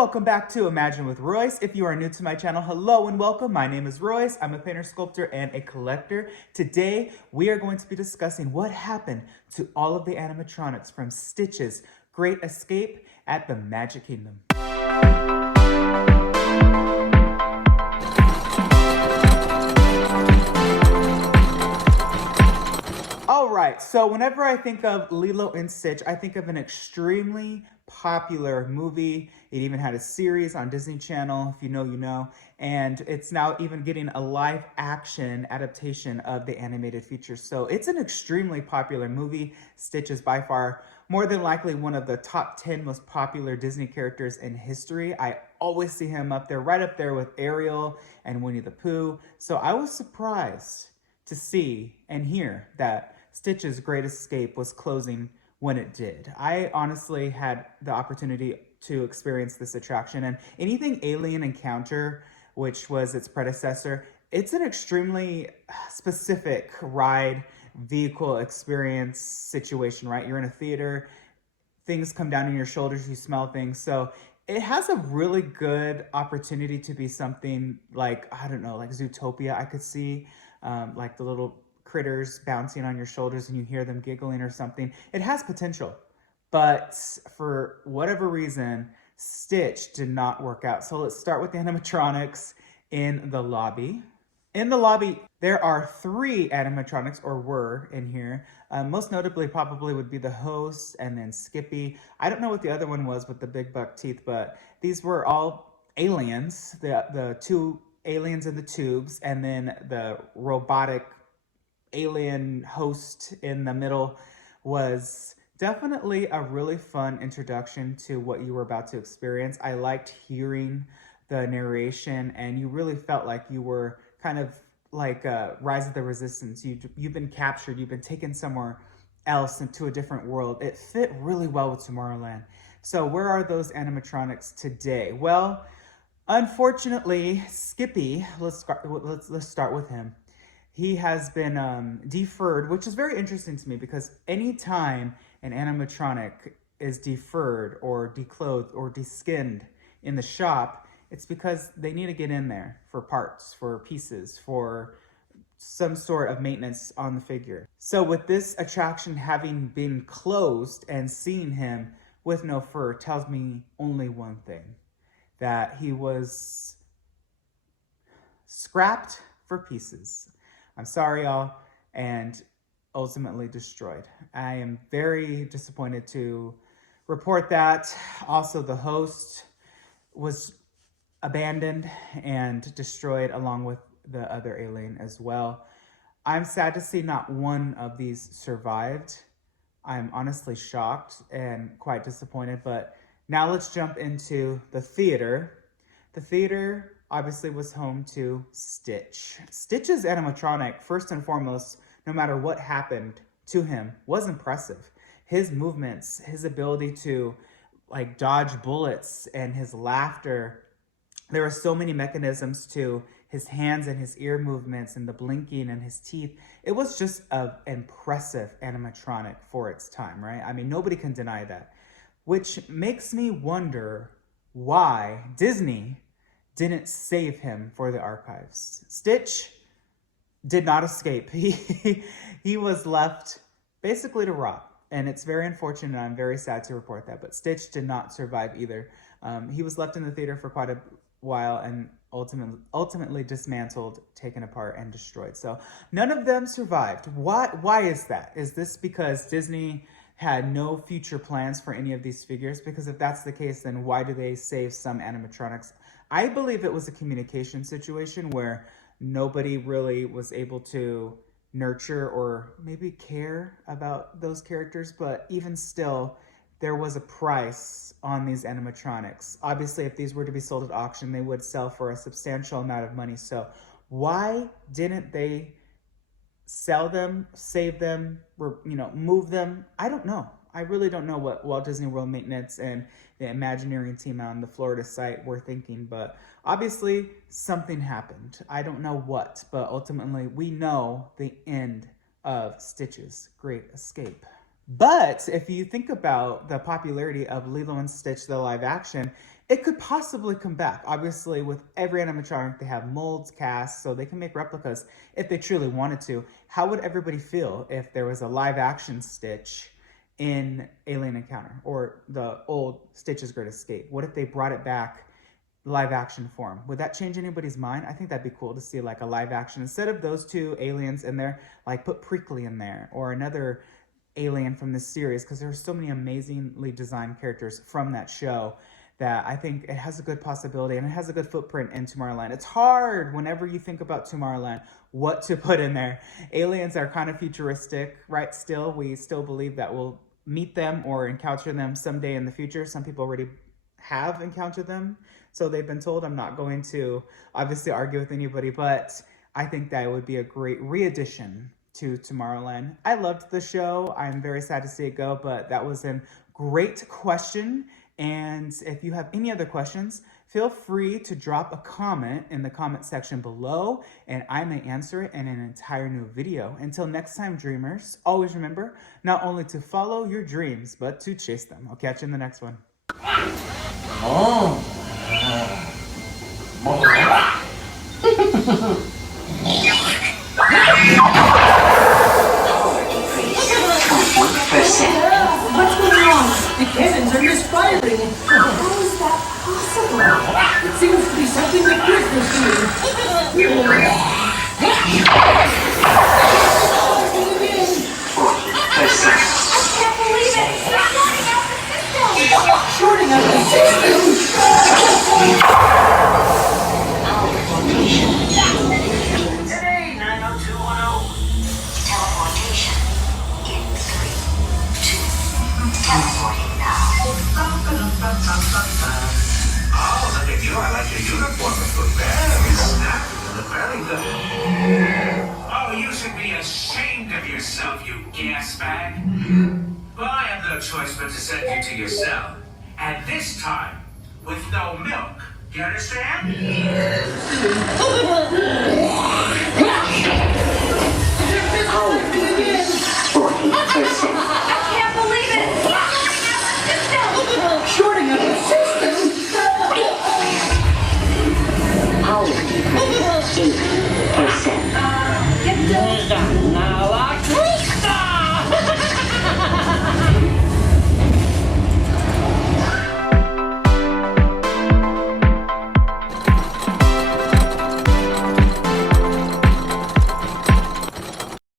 welcome back to Imagine with Royce. If you are new to my channel, hello and welcome. My name is Royce. I'm a painter, sculptor, and a collector. Today, we are going to be discussing what happened to all of the animatronics from Stitch's Great Escape at the Magic Kingdom. Alright, so whenever I think of Lilo and Stitch, I think of an extremely popular movie. It even had a series on Disney Channel, if you know, you know. And it's now even getting a live action adaptation of the animated features. So it's an extremely popular movie. Stitch is by far more than likely one of the top 10 most popular Disney characters in history. I always see him up there, right up there with Ariel and Winnie the Pooh. So I was surprised to see and hear that Stitch's Great Escape was closing when it did. I honestly had the opportunity to experience this attraction, and anything Alien Encounter, which was its predecessor, it's an extremely specific ride, vehicle experience situation, right? You're in a theater, things come down on your shoulders, you smell things. So it has a really good opportunity to be something like, I don't know, like Zootopia, I could see, like the little critters bouncing on your shoulders and you hear them giggling or something. It has potential, but for whatever reason, Stitch did not work out. So let's start with the animatronics in the lobby. In the lobby, there are 3 animatronics, or were in here. Most notably probably would be the host and then Skippy. I don't know what the other one was with the big buck teeth, but these were all aliens. The 2 aliens in the tubes, and then the robotic alien host in the middle was definitely a really fun introduction to what you were about to experience. I liked hearing the narration, and you really felt like you were kind of like Rise of the Resistance. You've been captured, you've been taken somewhere else into a different world. It fit really well with Tomorrowland. So where are those animatronics today? Well, unfortunately, Skippy, let's start with him. He has been deferred, which is very interesting to me because anytime an animatronic is deferred or declothed or deskinned in the shop, it's because they need to get in there for parts, for pieces, for some sort of maintenance on the figure. So with this attraction having been closed and seeing him with no fur tells me only one thing, that he was scrapped for pieces. I'm sorry, y'all, and ultimately destroyed. I am very disappointed to report that. Also, the host was abandoned and destroyed along with the other alien as well. I'm sad to see not one of these survived. I'm honestly shocked and quite disappointed, but now let's jump into the theater. The theater obviously was home to Stitch. Stitch's animatronic, first and foremost, no matter what happened to him, was impressive. His movements, his ability to like dodge bullets, and his laughter. There were so many mechanisms to his hands and his ear movements and the blinking and his teeth. It was just an impressive animatronic for its time, right? I mean, nobody can deny that. Which makes me wonder why Disney didn't save him for the archives. Stitch did not escape. He was left basically to rot. And it's very unfortunate, and I'm very sad to report that. But Stitch did not survive either. He was left in the theater for quite a while and ultimately dismantled, taken apart, and destroyed. So none of them survived. Why is that? Is this because Disney had no future plans for any of these figures? Because if that's the case, then why do they save some animatronics? I believe it was a communication situation where nobody really was able to nurture or maybe care about those characters, but even still, there was a price on these animatronics. Obviously, if these were to be sold at auction, they would sell for a substantial amount of money. So why didn't they sell them, save them, or, move them? I don't know. I really don't know what Walt Disney World Maintenance and the Imagineering team on the Florida site were thinking, but obviously something happened. I don't know what, but ultimately we know the end of Stitch's Great Escape. But if you think about the popularity of Lilo and Stitch, the live action, it could possibly come back. Obviously, with every animatronic, they have molds, casts, so they can make replicas if they truly wanted to. How would everybody feel if there was a live action Stitch in Alien Encounter or the old Stitch's Great Escape? What if they brought it back live action form? Would that change anybody's mind? I think that'd be cool to see like a live action instead of those two aliens in there, like put Prickly in there or another alien from this series, because there's so many amazingly designed characters from that show that I think it has a good possibility and it has a good footprint in Tomorrowland. It's hard whenever you think about Tomorrowland what to put in there. Aliens are kind of futuristic, right? Still, we still believe that we'll meet them or encounter them someday in the future. Some people already have encountered them, so they've been told. I'm not going to obviously argue with anybody, but I think that it would be a great re-addition to Tomorrowland. I loved the show. I'm very sad to see it go, but that was a great question. And if you have any other questions, feel free to drop a comment in the comment section below, and I may answer it in an entire new video. Until next time, dreamers, always remember not only to follow your dreams, but to chase them. I'll catch you in the next one. What's going on? The cannons are misfiring. How is that possible? It seems to be something that Christmas doing. I can't believe it. It's shorting out the system. Today, 90210. Teleportation in 3, 2. Teleporting now. Oh, look at you. I like your uniform. It looks very snappy. You look very good. Oh, you should be ashamed of yourself, you gas bag. Well, I have no choice but to send you to your cell. And this time, with no milk. You understand? Oh.